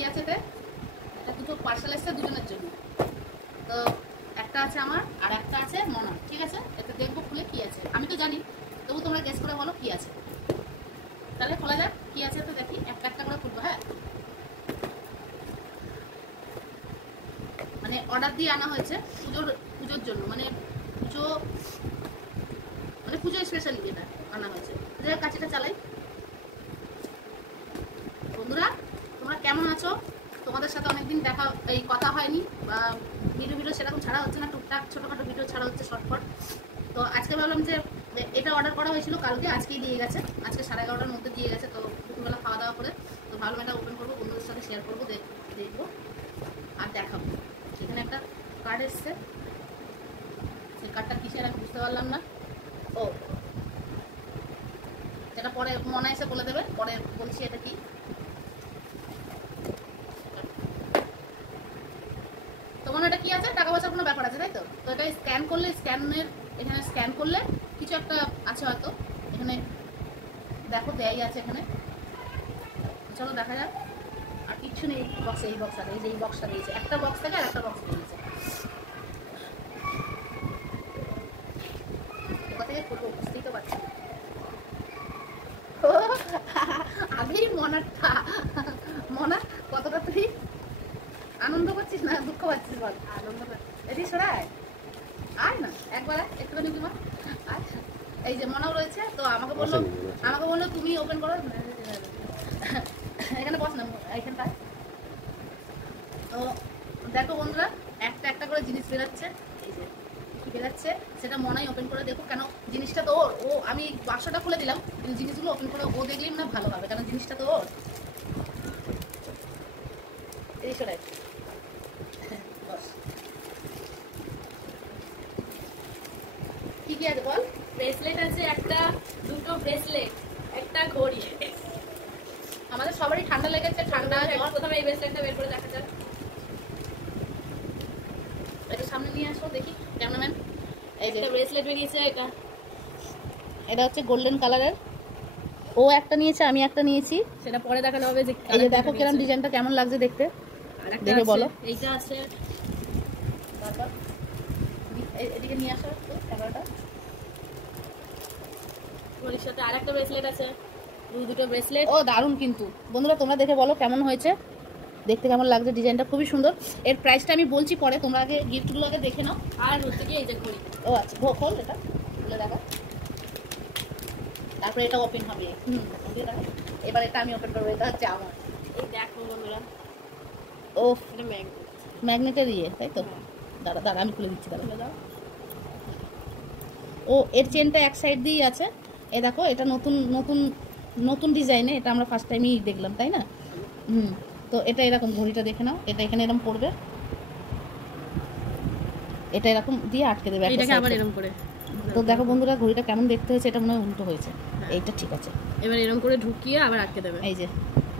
কি আছে এতে? এটা দুটো পার্সেল এসছে দুজনের জন্য। তো একটা আছে আমার আর একটা আছে মনা, ঠিক আছে? এতে দেখবো খুলে কি আছে। আমি তো জানি, তবু তোমরা গেস করে বলো কি আছে। তাহলে খোলা যাক কি আছে তো দেখি, একটা একটা করে খুলবো। হ্যাঁ, মানে অর্ডার দিয়ে আনা হয়েছে পুজোর জন্য, মানে পুজো স্পেশালি যেটা আনা হয়েছে। কাছেটা চালাই। বন্ধুরা তোমরা কেমন আছো? তোমাদের সাথে অনেকদিন দেখা এই কথা হয়নি, বা ভিডিও সেরকম ছাড়া হচ্ছে না, টুকটাক ছোটোখাটো ভিডিও ছাড়া হচ্ছে শর্টফট। তো আজকে ভাবলাম যে এটা অর্ডার করা হয়েছিল কালকে, আজকেই দিয়ে গেছে, আজকে 11:30টার মধ্যে দিয়ে গেছে। তো দুপুরবেলা খাওয়া দাওয়া করে তো ভাবলাম এটা ওপেন করবো, বন্ধুদের সাথে শেয়ার করবো, দেখবো আর দেখাবো। এখানে একটা কার্ড এসছে, সেই কার্ডটা কিসের আমি বুঝতে পারলাম না। ও, যেটা পরে মনে এসে বলে দেবে, পরে বলছি এটা কি। তোমার এটা কি আছে? টাকা পয়সার কোনো ব্যাপার আছে, তাই তো? তো এটা স্ক্যান করলে, এখানে স্ক্যান করলে কিছু একটা আছে হয়তো। এখানে দেখো দেয়াই আছে এখানে, চলো দেখা যাক। আর কিচ্ছু নেই বক্সে, এই বক্সটা, এই যে এই বক্সটা দিয়েছে, একটা বক্স থেকে আর একটা বক্স দিয়েছে। কোথা থেকে করবো বুঝতেই তো পারছি। আগেই মনা কতটা তুই আনন্দ করছিস না দুঃখ পাচ্ছিস বল? আনন্দ এটি সরাই আয় না একবার একটুখানি তোমার। আচ্ছা, এই যে মনাও রয়েছে, তো আমাকে বললো তুমি ওপেন করো। এখানে বস না, এইখানটায়। তো দেখো বন্ধুরা, একটা একটা করে জিনিস বেরাচ্ছে। এই যে কি বেরাচ্ছে সেটা মনাই ওপেন করে দেখো, কেন জিনিসটা তো ওর। আমি বাক্সটা খুলে দিলাম, কিন্তু জিনিসগুলো ওপেন করে ও দেখলেই না ভালো হবে, কারণ জিনিসটা তো ওর। এই সরাই বস, কি কি আছে বল? ব্রেসলেট আছে একটা, দুটো ব্রেসলেট, একটা ঘড়ি। আমাদের সবারই ঠান্ডা লেগেছে, ঠান্ডা জ্বর। প্রথমে এই ব্রেসলেটটা বের করে দেখা যাক। এটা সামনে নিয়ে আসো দেখি ক্যামেরাম্যান। এই যে ব্রেসলেট বেরিয়েছে, এটা হচ্ছে গোল্ডেন কালারের। ও একটা নিয়েছে, আমি একটা নিয়েছি, সেটা পরে দেখানো হবে। যে এই যে দেখো কিরকম ডিজাইনটা কেমন লাগছে দেখতে, দেখে বলো। এইটা আছে, তারপর এদিকে নিয়ে আসো একটু ক্যামেরাটা। ঘড়ির সাথে আরেকটা ব্রেসলেট আছে, দুটো ব্রেসলেট। ও দারুণ, কিন্তু বন্ধুরা তোমরা দেখে বলো কেমন হয়েছে, দেখতে কেমন লাগছে, ডিজাইনটা খুবই সুন্দর। এর প্রাইসটা আমি বলছি পরে, তোমরা আগে গিফটগুলো আগে দেখে নাও। আর হচ্ছে কি এই যে ঘড়ি। ও আচ্ছা, খোল এটা, খুলে দেখা, তারপরে এটা ওপেন হবে। এবার এটা আমি ওপেন করবো, এটা হচ্ছে আমার। এই দেখো বন্ধুরা, ও এটা ম্যাগনেটের ইয়ে, তাই তো? দাঁড়া দাঁড়া আমি খুলে দিচ্ছি, দাঁড়া। ও এর চেনটা এক সাইড দিয়েই আছে। এ দেখো, এটা নতুন ডিজাইনে, এটা আমরা ফার্স্ট টাইমই দেখলাম, তাই না? তো এটা এরকম, ঘড়িটা দেখে নাও, এটা এখানে এরকম পড়বে, এটা এরকম দিয়ে আটকে দেবে এটাকে আবার এরকম করে। তো দেখো বন্ধুরা, ঘড়িটা কেমন দেখতে হয়েছে, এটা মনে হয় উল্টো হয়েছে, এইটা ঠিক আছে। এবার এরকম করে ঢুকিয়ে আবার আটকে দেবে। এই যে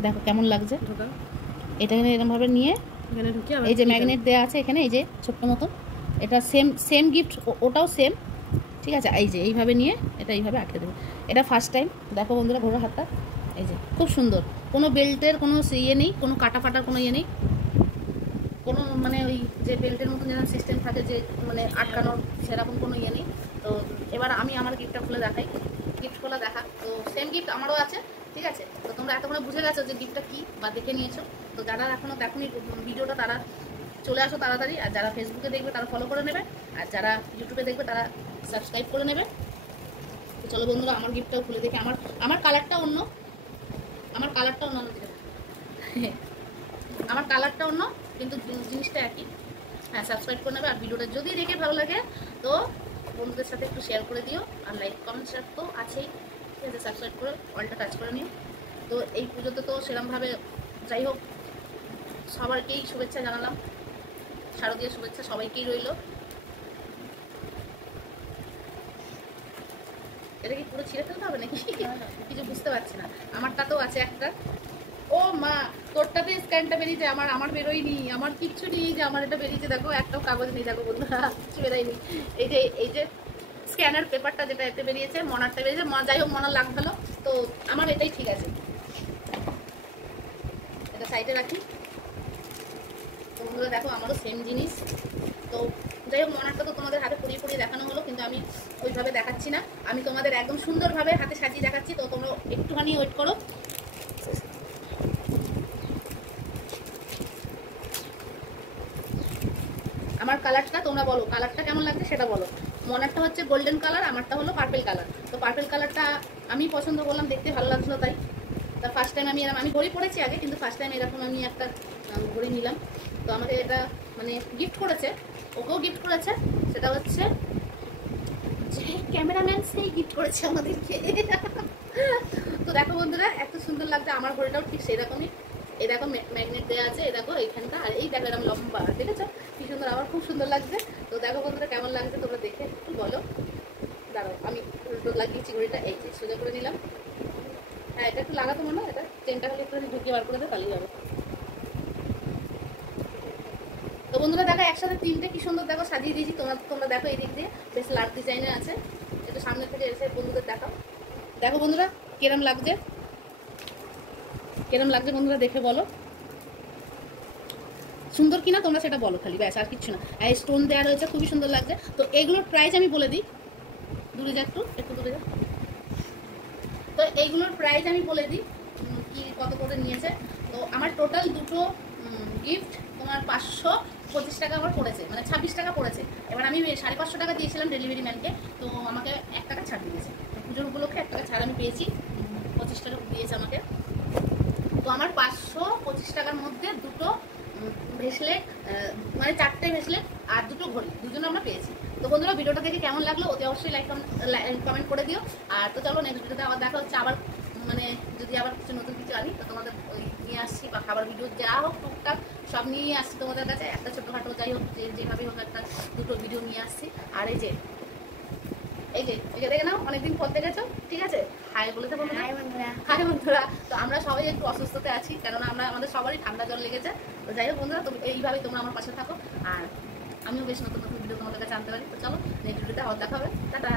দেখো কেমন লাগছে, ঢোকা এটা এখানে এরকম ভাবে নিয়ে এখানে ঢুকিয়ে আবার এই যে ম্যাগনেট দেওয়া আছে এখানে, এই যে ছোট্ট মতো, এটা সেম গিফট, ওটাও সেম, ঠিক আছে? এই যে এইভাবে নিয়ে এটা এইভাবে আটকে দেবে। এটা ফার্স্ট টাইম দেখো বন্ধুরা, ঘোড়ার হাতটা এই যে খুব সুন্দর, কোনো বেল্টের কোনো ইয়ে নেই, কোনো কাটা ফাটার কোনো ইয়ে নেই, কোনো মানে ওই যে বেল্টের মতন যেরকম সিস্টেম থাকে যে মানে আটকানোর, সেরকম কোনো ইয়ে নেই। তো এবার আমি আমার গিফটটা খুলে দেখাই, গিফট খোলা দেখা। তো সেম গিফট আমারও আছে, ঠিক আছে? তো তোমরা এতক্ষণে বুঝে গেছো যে গিফটটা কী, বা দেখে নিয়েছো। তো যারা এখনও দেখোনি ভিডিওটা, তারা চলে আসো তাড়াতাড়ি। আর যারা ফেসবুকে দেখবে তারা ফলো করে নেবে, আর যারা ইউটিউবে দেখবে তারা সাবস্ক্রাইব করে নেবে। তো চলো বন্ধুরা, আমার গিফটটাও খুলে দেখি। আমার কালারটা অন্য, আমার কালারটা অন্য, কিন্তু জিনিসটা একই। হ্যাঁ, সাবস্ক্রাইব করে নেবে। আর ভিডিওটা যদি দেখে ভালো লাগে তো বন্ধুদের সাথে একটু শেয়ার করে দিও, আর লাইক কমেন্ট শেয়ার তো আছেই, ঠিক আছে? সাবস্ক্রাইব করে অলটা টাচ করে নিও। তো এই পুজোতে তো সেরকমভাবে, যাই হোক, সবাইকেই শুভেচ্ছা জানালাম, শারদীয় শুভেচ্ছা সবাইকেই রইল। এটা কি পুরো ছিঁড়ে ফেলতে হবে নাকি? কিছু বুঝতে পারছি না। আমারটাতেও আছে একটা। ও মা, তোরটাতে স্ক্যানটা বেরিয়েছে, আমার বেরোয়নি, আমার কিচ্ছু নেই যে আমার এটা বেরিয়েছে। দেখো একটাও কাগজ নেই, দেখো বন্ধুরা, কিছু বেরোয়নি। এই যে স্ক্যানার পেপারটা যেটা এতে বেরিয়েছে, মনারটা বেরিয়েছে, যাই হোক মনার লাগ ভালো। তো আমার এটাই ঠিক আছে, এটা সাইডে রাখি। তো বন্ধুরা দেখো আমারও সেম জিনিস। তো যাই হোক মনারটা তো তোমাদের হাতে পরিয়ে পরিয়ে দেখানো হলো, কিন্তু আমি ওইভাবে দেখাচ্ছি না, আমি তোমাদের একদম সুন্দরভাবে হাতে সাজিয়ে দেখাচ্ছি। তো তোমরা একটুখানি ওয়েট করো। আমার কালারটা তোমরা বলো, কালারটা কেমন লাগছে সেটা বলো। মনারটা হচ্ছে গোল্ডেন কালার, আমারটা হলো পার্পেল কালার। তো পার্পেল কালারটা আমি পছন্দ করলাম, দেখতে ভালো লাগছিলো তাই। তা ফার্স্ট টাইম আমি এরকম, আমি ঘড়ি পরেছি আগে, কিন্তু ফার্স্ট টাইম এরকম আমি একটা ঘড়ি নিলাম। তো আমাকে এটা মানে গিফট করেছে, ওকেও গিফট করেছে, সেটা হচ্ছে যে ক্যামেরাম্যান সেই গিফট করেছে আমাদেরকে। তো দেখো বন্ধুরা এত সুন্দর লাগছে, আমার ঘড়িটাও ঠিক সেরকমই। এই দেখো ম্যাগনেট দেওয়া আছে, এই দেখো এইখানটা, আর এই দেখো এরকম লম্বা, দেখেছো কি সুন্দর, আমার খুব সুন্দর লাগছে। তো দেখো বন্ধুরা কেমন লাগছে তোমরা দেখে একটু বলো। দাঁড়াও আমি উল্টো লাগিয়েছি ঘড়িটা, এই যে সোজা করে নিলাম। হ্যাঁ এটা একটু লাগাতো মনে হয়, এটা চেনটা খালি একটু ঢুকিয়ে বার করে দেয় তাহলেই যাবে। তো বন্ধুরা দেখো একসাথে তিনটে কি সুন্দর দেখো সাজিয়ে দিয়েছি। তোমরা দেখো এই দিক দিয়ে বেশ লার্জ ডিজাইনের আছে, একটু সামনে থেকে এসে বন্ধুদের দেখাও। দেখো বন্ধুরা কিরম লাগছে, কিরম লাগছে বন্ধুরা দেখে বলো, সুন্দর কিনা তোমরা সেটা বলো খালি, ব্যাস আর কিচ্ছু না। আর স্টোন দেওয়া রয়েছে, খুবই সুন্দর লাগছে। তো এগুলোর প্রাইস আমি বলে দিই, দূরে যা একটু দূরে যা। তো এইগুলোর প্রাইস আমি বলে দিই কি কত করে নিয়েছে। তো আমার টোটাল দুটো গিফট তোমার 525 টাকা আমার পড়েছে, মানে 26 টাকা পড়েছে। এবার আমি 550 টাকা দিয়েছিলাম ডেলিভারি ম্যানকে, তো আমাকে 1 টাকা ছাড় দিয়েছে। পুজোর উপলক্ষে 1 টাকা ছাড় আমি পেয়েছি, 25 টাকা দিয়েছে আমাকে। তো আমার 525 টাকার মধ্যে দুটো ভেসলেট, মানে 4টে ভেসলেট আর দুটো ঘড়ি, দুজনে আমরা পেয়েছি। তো বন্ধুরা ভিডিওটা দেখে কেমন লাগলো অতি অবশ্যই কমেন্ট করে দিও। আর তো চলো নেক্সট ভিডিওতে আবার দেখা হচ্ছে, আবার মানে যদি আবার কিছু নতুন কিছু আনি তো তোমাদের ওই নিয়ে আসছি, বা খাবার ভিডিও যা হোক টুকটাক সব নিয়ে আসছি তোমাদের কাছে, একটা ছোটোখাটো যাই হোক যেভাবে হোক একটা দুটো ভিডিও নিয়ে আসছি। আর এই যে দেখে নাও অনেকদিন পর দেখেছো, ঠিক আছে, হাই বলেছে বলো। হাই বন্ধুরা, হাই বন্ধুরা। তো আমরা সবাই একটু অসুস্থতে আছি, কেননা আমাদের সবারই ঠান্ডা জল লেগেছে। তো যাই হোক বন্ধুরা, তো এইভাবেই তোমরা আমার পাশে থাকো, আর আমিও বেশ নতুন নতুন ভিডিও তোমাদের কাছে আনতে পারি। তো চলো নেক্সট ভিডিওতে আবার দেখা হবে, টাটা।